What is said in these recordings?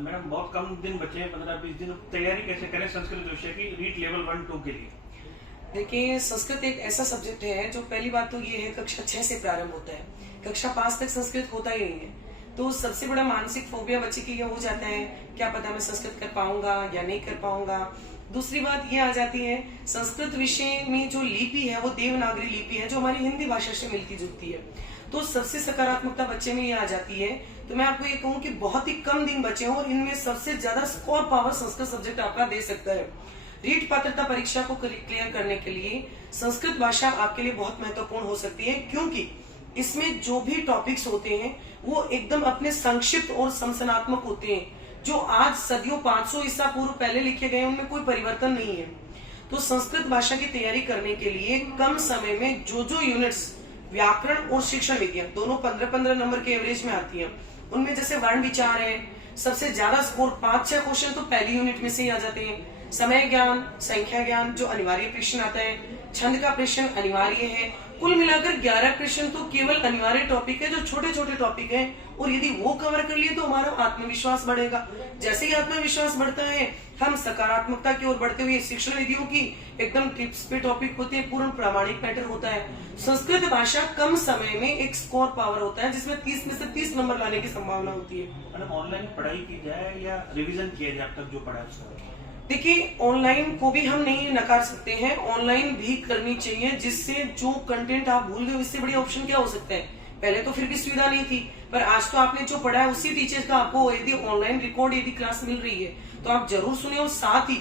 Madam बहुत कम दिन बचे हैं, 15-20 दिन। तैयारी कैसे करें संस्कृत विषय की रीट लेवल 1-2 के लिए? देखिए, संस्कृत एक ऐसा सब्जेक्ट है जो पहली बात तो ये है कक्षा 6 से प्रारंभ होता है। कक्षा 5 तक संस्कृत होता ही नहीं है। तो सबसे बड़ा मानसिक फोबिया बच्चे की ये हो जाता है, क्या पता मैं संस्कृत कर पाऊंगा या नहीं कर पाऊंगा। दूसरी बात ये आ जाती है, संस्कृत विषय में जो लिपि है वो देवनागरी लिपि है जो हमारी हिंदी भाषा से मिलती जुलती है। तो सबसे सकारात्मकता बच्चे में ये आ जाती है। तो मैं आपको ये कहूँ कि बहुत ही कम दिन बचे हैं और इनमें सबसे ज्यादा स्कोर पावर संस्कृत सब्जेक्ट आपका दे सकता है। रीट पात्रता परीक्षा को क्लियर करने के लिए संस्कृत भाषा आपके लिए बहुत महत्वपूर्ण हो सकती है, क्योंकि इसमें जो भी टॉपिक्स होते हैं वो एकदम अपने संक्षिप्त और समसनात्मक होते हैं। जो आज सदियों 500 ईसा पूर्व पहले लिखे गए उनमें कोई परिवर्तन नहीं है। तो संस्कृत भाषा की तैयारी करने के लिए कम समय में जो यूनिट्स व्याकरण और शिक्षण विज्ञान दोनों 15-15 नंबर के एवरेज में आती हैं, उनमें जैसे वर्ण विचार है, सबसे ज्यादा स्कोर 5-6 क्वेश्चन तो पहली यूनिट में से ही आ जाते हैं। समय ज्ञान, संख्या ज्ञान जो अनिवार्य प्रश्न आता है, छंद का प्रश्न अनिवार्य है। कुल मिलाकर 11 प्रश्न तो केवल अनिवार्य टॉपिक है जो छोटे छोटे टॉपिक हैं, और यदि वो कवर कर लिए तो हमारा आत्मविश्वास बढ़ेगा। जैसे ही आत्मविश्वास बढ़ता है हम सकारात्मकता की ओर बढ़ते हुए शिक्षण विधियों की एकदम टिप्स पे टॉपिक होते हैं, पूर्ण प्रामाणिक मैटर होता है। संस्कृत भाषा कम समय में एक स्कोर पावर होता है जिसमें 30 में से 30 नंबर लाने की संभावना होती है। मैडम ऑनलाइन पढ़ाई की जाए या रिवीजन किया जाए अब तक जो पढ़ा है? देखिए, ऑनलाइन को भी हम नहीं नकार सकते हैं, ऑनलाइन भी करनी चाहिए, जिससे जो कंटेंट आप भूल गए इससे बड़ी ऑप्शन क्या हो सकता है। पहले तो फिर भी सुविधा नहीं थी, पर आज तो आपने जो पढ़ा है उसी टीचर का आपको यदि ऑनलाइन रिकॉर्ड यदि क्लास मिल रही है तो आप जरूर सुने। और साथ ही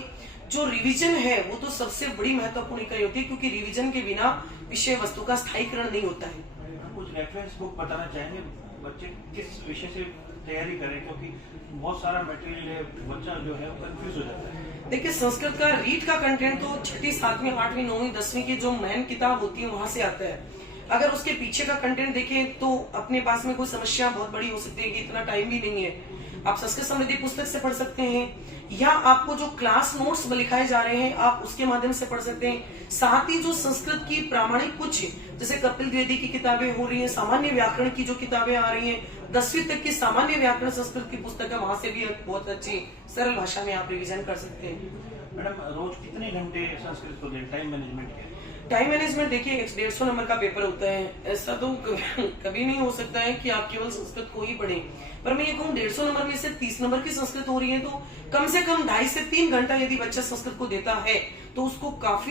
जो रिवीजन है वो तो सबसे बड़ी महत्वपूर्ण इकाई होती है, क्योंकि रिवीजन के बिना विषय वस्तु का स्थायीकरण नहीं होता है। कुछ रेफरेंस बुक बताना चाहेंगे बच्चे किस विषय से तैयारी करें, क्योंकि बहुत सारा मटेरियल है, बच्चा जो है वो कंफ्यूज हो जाता है। देखिए, संस्कृत का रीट का कंटेंट तो 6ठी, 7वीं, 8वीं, 9वीं, 10वीं की जो मेन किताब होती है वहां से आता है। अगर उसके पीछे का कंटेंट देखें तो अपने पास में कोई समस्या बहुत बड़ी हो सकती है कि इतना टाइम भी नहीं है। आप संस्कृत समृद्धि पुस्तक से पढ़ सकते हैं, या आपको जो क्लास नोट्स लिखाए जा रहे हैं आप उसके माध्यम से पढ़ सकते हैं। साथ ही जो संस्कृत की प्रामाणिक कुछ जैसे कपिल द्विवेदी की किताबें हो रही हैं, सामान्य व्याकरण की जो किताबें आ रही हैं, 10वीं तक की सामान्य व्याकरण संस्कृत की पुस्तक है, वहां से भी बहुत अच्छी सरल भाषा में आप रिविजन कर सकते हैं। मैडम रोज कितने घंटे संस्कृत को दें? टाइम मैनेजमेंट क्या है? टाइम मैनेजमेंट देखिए, 150 नंबर का पेपर होता है। ऐसा तो कभी नहीं हो सकता है कि आप केवल संस्कृत को ही पढ़ें, पर मैं ये कहूँ 150 नंबर में से 30 नंबर की संस्कृत हो रही है तो कम से कम 2.5 से 3 घंटा यदि बच्चा संस्कृत को देता है तो उसको काफी